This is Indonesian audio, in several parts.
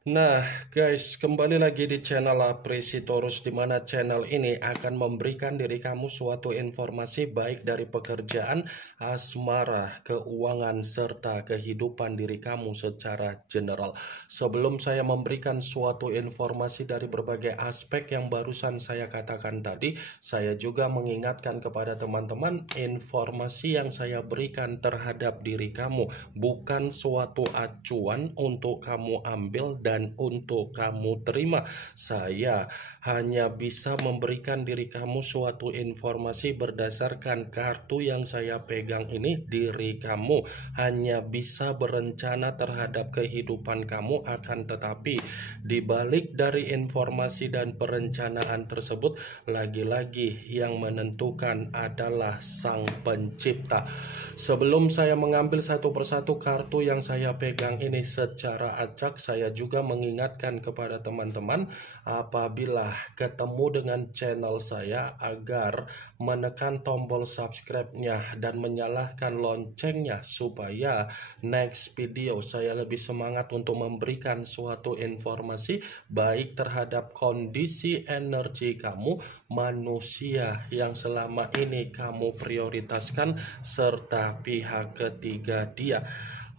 Nah, guys, kembali lagi di channel Apresitorus, di mana channel ini akan memberikan diri kamu suatu informasi baik dari pekerjaan, asmara, keuangan, serta kehidupan diri kamu secara general. Sebelum saya memberikan suatu informasi dari berbagai aspek yang barusan saya katakan tadi, saya juga mengingatkan kepada teman-teman, informasi yang saya berikan terhadap diri kamu bukan suatu acuan untuk kamu ambil dan untuk kamu terima. Saya hanya bisa memberikan diri kamu suatu informasi berdasarkan kartu yang saya pegang ini. Diri kamu hanya bisa berencana terhadap kehidupan kamu, akan tetapi dibalik dari informasi dan perencanaan tersebut, lagi-lagi yang menentukan adalah Sang Pencipta. Sebelum saya mengambil satu persatu kartu yang saya pegang ini secara acak, saya juga mengingatkan kepada teman-teman apabila ketemu dengan channel saya agar menekan tombol subscribe-nya dan menyalakan loncengnya supaya next video saya lebih semangat untuk memberikan suatu informasi baik terhadap kondisi energi kamu, manusia yang selama ini kamu prioritaskan, serta pihak ketiga dia.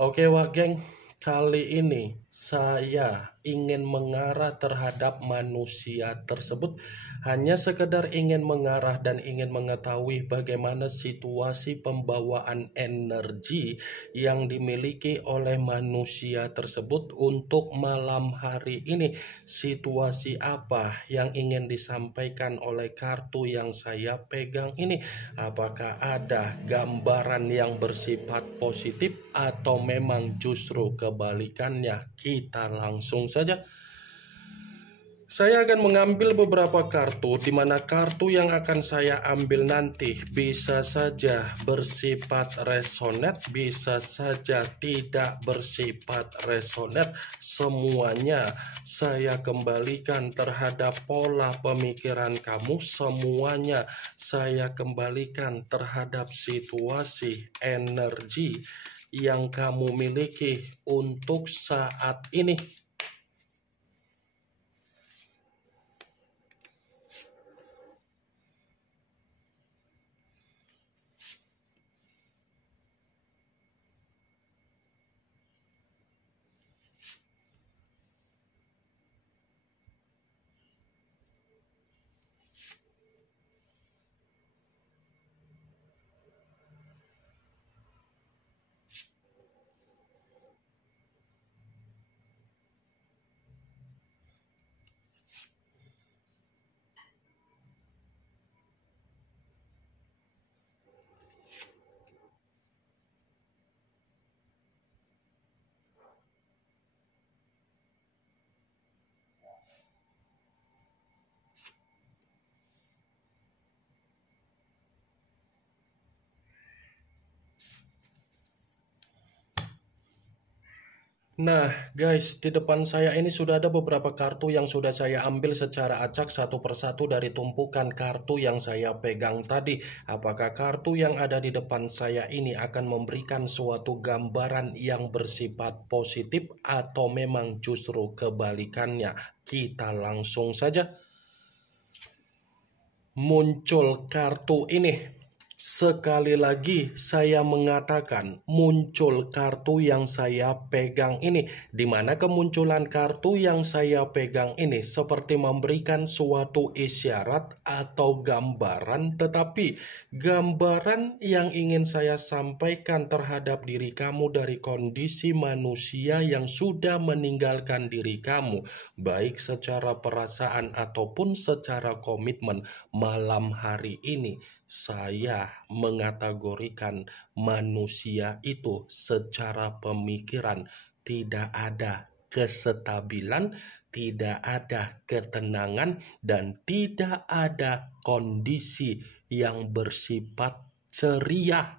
Oke wak geng, kali ini saya ingin mengarah terhadap manusia tersebut. Hanya sekedar ingin mengarah dan ingin mengetahui bagaimana situasi pembawaan energi yang dimiliki oleh manusia tersebut untuk malam hari ini. Situasi apa yang ingin disampaikan oleh kartu yang saya pegang ini? Apakah ada gambaran yang bersifat positif atau memang justru kebalikannya? Kita langsung saja. Saya akan mengambil beberapa kartu, di mana kartu yang akan saya ambil nanti bisa saja bersifat resonate, bisa saja tidak bersifat resonate. Semuanya saya kembalikan terhadap pola pemikiran kamu, semuanya saya kembalikan terhadap situasi energi yang kamu miliki untuk saat ini. Nah, guys, di depan saya ini sudah ada beberapa kartu yang sudah saya ambil secara acak satu persatu dari tumpukan kartu yang saya pegang tadi. Apakah kartu yang ada di depan saya ini akan memberikan suatu gambaran yang bersifat positif atau memang justru kebalikannya? Kita langsung saja. Muncul kartu ini. Sekali lagi saya mengatakan muncul kartu yang saya pegang ini, di mana kemunculan kartu yang saya pegang ini seperti memberikan suatu isyarat atau gambaran, tetapi gambaran yang ingin saya sampaikan terhadap diri kamu dari kondisi manusia yang sudah meninggalkan diri kamu, baik secara perasaan ataupun secara komitmen. Malam hari ini saya mengategorikan manusia itu secara pemikiran tidak ada kestabilan, tidak ada ketenangan, dan tidak ada kondisi yang bersifat ceria.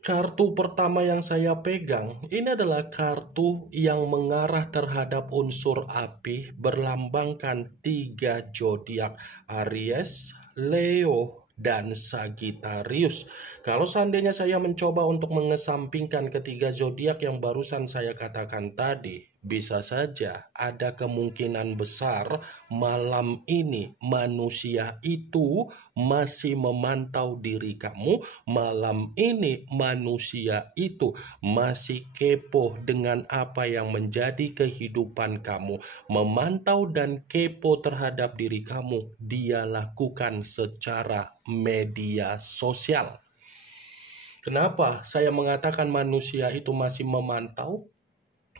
Kartu pertama yang saya pegang ini adalah kartu yang mengarah terhadap unsur api, berlambangkan 3 zodiak: Aries, Leo, dan Sagittarius. Kalau seandainya saya mencoba untuk mengesampingkan ketiga zodiak yang barusan saya katakan tadi, Bisa saja ada kemungkinan besar malam ini manusia itu masih memantau diri kamu. Malam ini manusia itu masih kepo dengan apa yang menjadi kehidupan kamu. Memantau dan kepo terhadap diri kamu, dia lakukan secara media sosial. Kenapa saya mengatakan manusia itu masih memantau?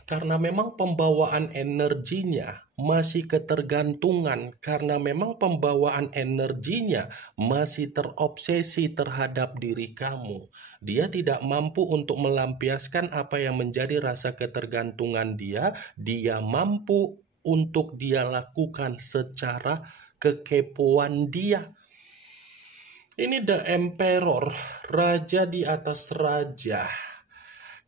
Karena memang pembawaan energinya masih ketergantungan, karena memang pembawaan energinya masih terobsesi terhadap diri kamu. Dia tidak mampu untuk melampiaskan apa yang menjadi rasa ketergantungan dia mampu untuk dia lakukan secara kekepoan dia. Ini the emperor, raja di atas raja.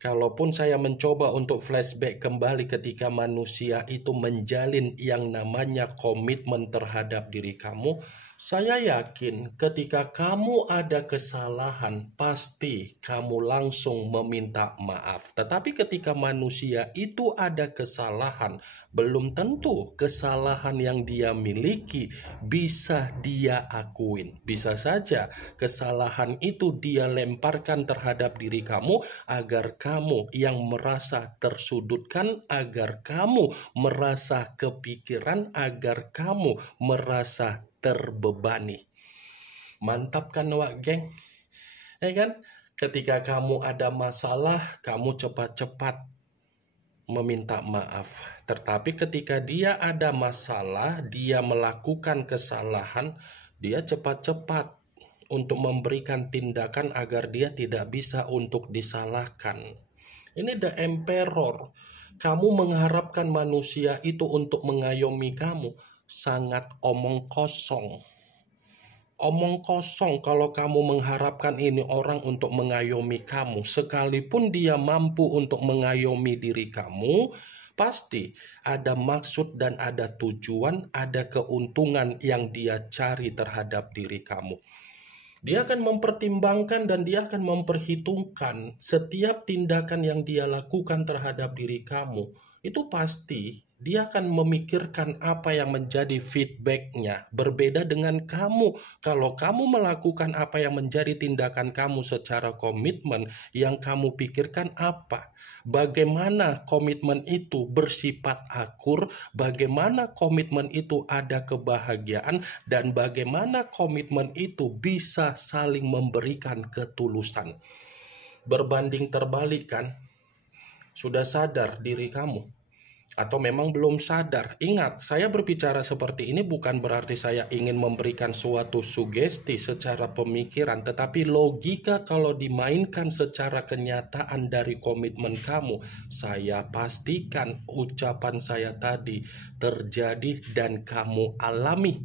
Kalaupun saya mencoba untuk flashback kembali ketika manusia itu menjalin yang namanya komitmen terhadap diri kamu, saya yakin ketika kamu ada kesalahan, pasti kamu langsung meminta maaf. Tetapi ketika manusia itu ada kesalahan, belum tentu kesalahan yang dia miliki bisa dia akuin. Bisa saja kesalahan itu dia lemparkan terhadap diri kamu agar kamu yang merasa tersudutkan, agar kamu merasa kepikiran, agar kamu merasa terbebani. Mantap kan wak geng? Ya kan? Ketika kamu ada masalah, kamu cepat-cepat meminta maaf. Tetapi ketika dia ada masalah, dia melakukan kesalahan, dia cepat-cepat untuk memberikan tindakan agar dia tidak bisa untuk disalahkan. Ini the emperor. Kamu mengharapkan manusia itu untuk mengayomi kamu, sangat omong kosong. Omong kosong kalau kamu mengharapkan ini orang untuk mengayomi kamu. Sekalipun dia mampu untuk mengayomi diri kamu, pasti ada maksud dan ada tujuan, ada keuntungan yang dia cari terhadap diri kamu. Dia akan mempertimbangkan dan dia akan memperhitungkan setiap tindakan yang dia lakukan terhadap diri kamu. Itu pasti dia akan memikirkan apa yang menjadi feedbacknya. Berbeda dengan kamu. Kalau kamu melakukan apa yang menjadi tindakan kamu secara komitmen, yang kamu pikirkan apa? Bagaimana komitmen itu bersifat akur, bagaimana komitmen itu ada kebahagiaan, dan bagaimana komitmen itu bisa saling memberikan ketulusan. Berbanding terbalik kan? Sudah sadar diri kamu? Atau memang belum sadar? Ingat, saya berbicara seperti ini bukan berarti saya ingin memberikan suatu sugesti secara pemikiran, tetapi logika kalau dimainkan secara kenyataan dari komitmen kamu, saya pastikan ucapan saya tadi terjadi dan kamu alami.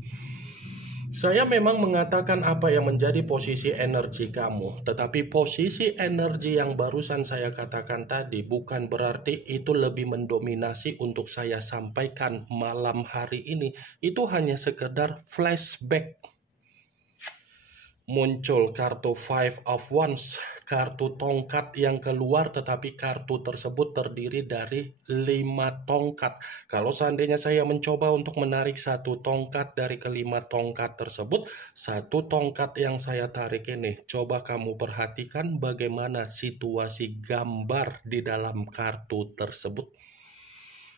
Saya memang mengatakan apa yang menjadi posisi energi kamu, tetapi posisi energi yang barusan saya katakan tadi bukan berarti itu lebih mendominasi untuk saya sampaikan malam hari ini. Itu hanya sekedar flashback. Muncul kartu Five of Wands, kartu tongkat yang keluar, tetapi kartu tersebut terdiri dari 5 tongkat. Kalau seandainya saya mencoba untuk menarik satu tongkat dari kelima tongkat tersebut, satu tongkat yang saya tarik ini, coba kamu perhatikan bagaimana situasi gambar di dalam kartu tersebut.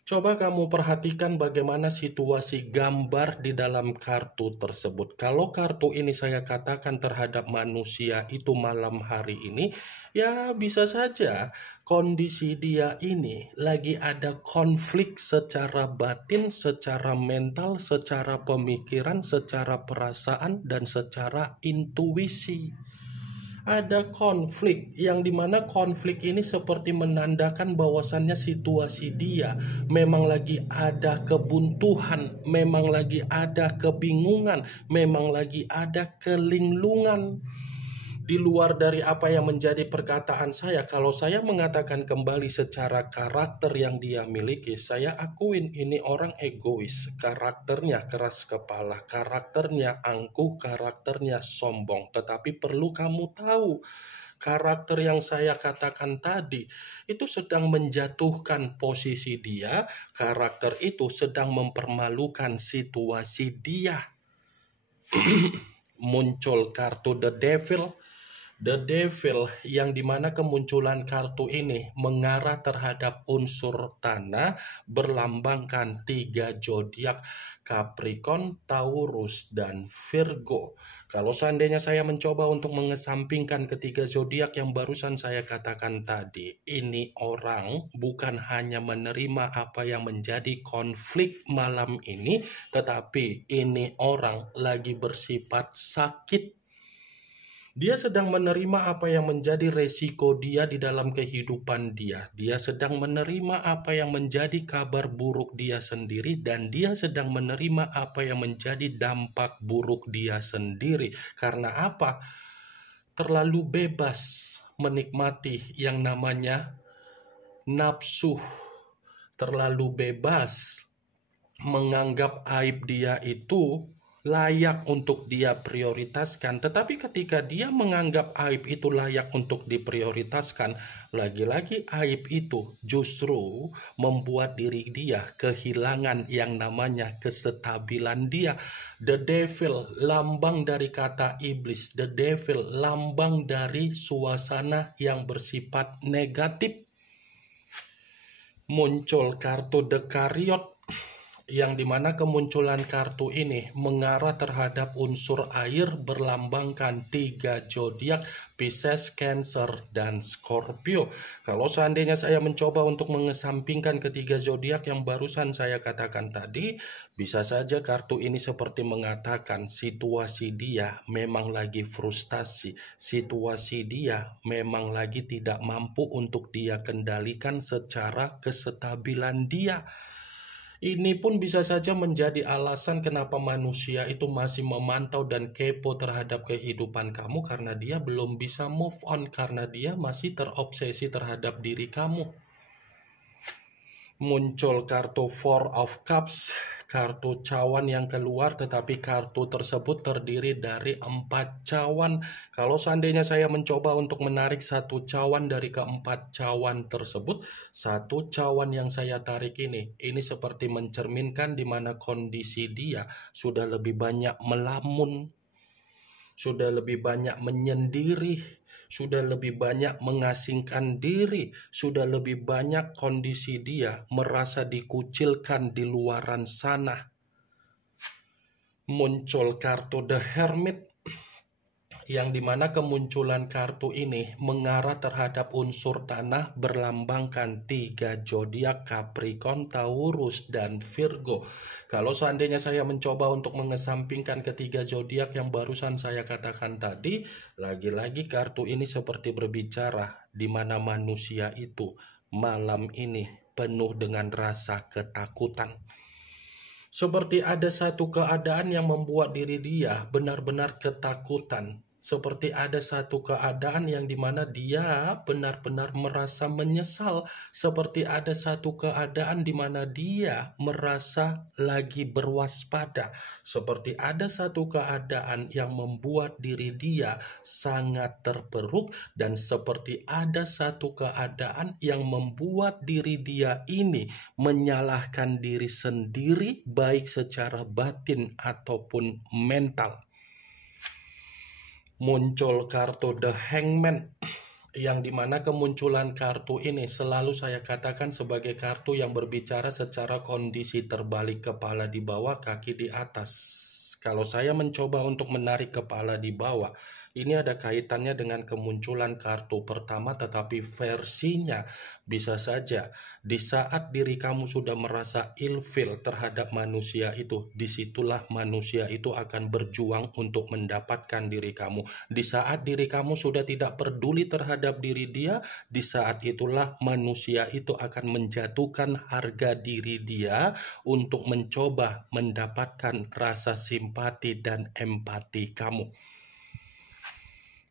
Coba kamu perhatikan bagaimana situasi gambar di dalam kartu tersebut. Kalau kartu ini saya katakan terhadap manusia itu malam hari ini, ya bisa saja kondisi dia ini lagi ada konflik secara batin, secara mental, secara pemikiran, secara perasaan, dan secara intuisi. Ada konflik yang dimana konflik ini seperti menandakan bahwasannya situasi dia memang lagi ada kebuntuan, memang lagi ada kebingungan, memang lagi ada kelinglungan. Di luar dari apa yang menjadi perkataan saya, kalau saya mengatakan kembali secara karakter yang dia miliki, saya akuin ini orang egois, karakternya keras kepala, karakternya angkuh, karakternya sombong. Tetapi perlu kamu tahu, Karakter yang saya katakan tadi itu sedang menjatuhkan posisi dia, karakter itu sedang mempermalukan situasi dia. Muncul kartu The Devil. The Devil yang dimana kemunculan kartu ini mengarah terhadap unsur tanah berlambangkan 3 zodiak Capricorn, Taurus, dan Virgo. Kalau seandainya saya mencoba untuk mengesampingkan ketiga zodiak yang barusan saya katakan tadi, ini orang bukan hanya menerima apa yang menjadi konflik malam ini, tetapi ini orang lagi bersifat sakit. Dia sedang menerima apa yang menjadi resiko dia di dalam kehidupan dia. Dia sedang menerima apa yang menjadi kabar buruk dia sendiri, dan dia sedang menerima apa yang menjadi dampak buruk dia sendiri. Karena apa? Terlalu bebas menikmati yang namanya nafsu. Terlalu bebas menganggap aib dia itu layak untuk dia prioritaskan. Tetapi ketika dia menganggap aib itu layak untuk diprioritaskan, lagi-lagi aib itu justru membuat diri dia kehilangan yang namanya kestabilan dia. The Devil, lambang dari kata iblis. The Devil, lambang dari suasana yang bersifat negatif. Muncul kartu The Chariot, yang dimana kemunculan kartu ini mengarah terhadap unsur air berlambangkan 3 zodiak Pisces, Cancer, dan Scorpio. Kalau seandainya saya mencoba untuk mengesampingkan ketiga zodiak yang barusan saya katakan tadi, bisa saja kartu ini seperti mengatakan situasi dia memang lagi frustasi, situasi dia memang lagi tidak mampu untuk dia kendalikan secara kestabilan dia. Ini pun bisa saja menjadi alasan kenapa manusia itu masih memantau dan kepo terhadap kehidupan kamu, karena dia belum bisa move on, karena dia masih terobsesi terhadap diri kamu. Muncul kartu Four of Cups, kartu cawan yang keluar, tetapi kartu tersebut terdiri dari 4 cawan. Kalau seandainya saya mencoba untuk menarik 1 cawan dari ke-4 cawan tersebut, 1 cawan yang saya tarik ini seperti mencerminkan di mana kondisi dia sudah lebih banyak melamun, sudah lebih banyak menyendiri, sudah lebih banyak mengasingkan diri, sudah lebih banyak kondisi dia merasa dikucilkan di luaran sana. Muncul kartu The Hermit, yang dimana kemunculan kartu ini mengarah terhadap unsur tanah berlambangkan 3 zodiak Capricorn, Taurus, dan Virgo. Kalau seandainya saya mencoba untuk mengesampingkan ketiga zodiak yang barusan saya katakan tadi, lagi-lagi kartu ini seperti berbicara di mana manusia itu malam ini penuh dengan rasa ketakutan. Seperti ada satu keadaan yang membuat diri dia benar-benar ketakutan. Seperti ada satu keadaan yang dimana dia benar-benar merasa menyesal. Seperti ada satu keadaan di mana dia merasa lagi berwaspada. Seperti ada satu keadaan yang membuat diri dia sangat terpuruk. Dan seperti ada satu keadaan yang membuat diri dia ini menyalahkan diri sendiri, baik secara batin ataupun mental. Muncul kartu The Hangman, yang dimana kemunculan kartu ini selalu saya katakan sebagai kartu yang berbicara secara kondisi terbalik, kepala di bawah, kaki di atas. Kalau saya mencoba untuk menarik kepala di bawah, ini ada kaitannya dengan kemunculan kartu pertama, tetapi versinya bisa saja di saat diri kamu sudah merasa ilfil terhadap manusia itu, disitulah manusia itu akan berjuang untuk mendapatkan diri kamu. Di saat diri kamu sudah tidak peduli terhadap diri dia, di saat itulah manusia itu akan menjatuhkan harga diri dia untuk mencoba mendapatkan rasa simpati dan empati kamu.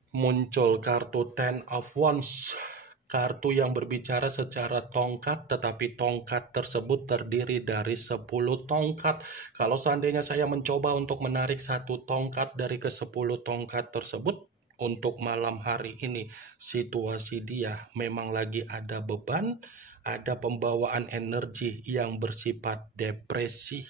Muncul kartu Ten of Wands, kartu yang berbicara secara tongkat, tetapi tongkat tersebut terdiri dari 10 tongkat. Kalau seandainya saya mencoba untuk menarik 1 tongkat dari ke-10 tongkat tersebut, untuk malam hari ini situasi dia memang lagi ada beban, ada pembawaan energi yang bersifat depresi,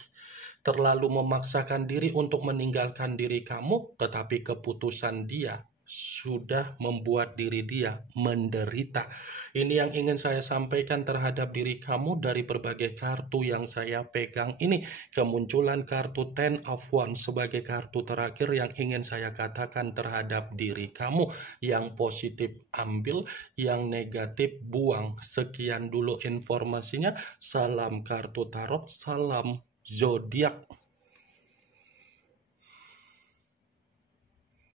terlalu memaksakan diri untuk meninggalkan diri kamu, tetapi keputusan dia sudah membuat diri dia menderita. Ini yang ingin saya sampaikan terhadap diri kamu dari berbagai kartu yang saya pegang ini. Kemunculan kartu Ten of Wands sebagai kartu terakhir yang ingin saya katakan terhadap diri kamu. Yang positif ambil, yang negatif buang. Sekian dulu informasinya. Salam kartu tarot, salam zodiak.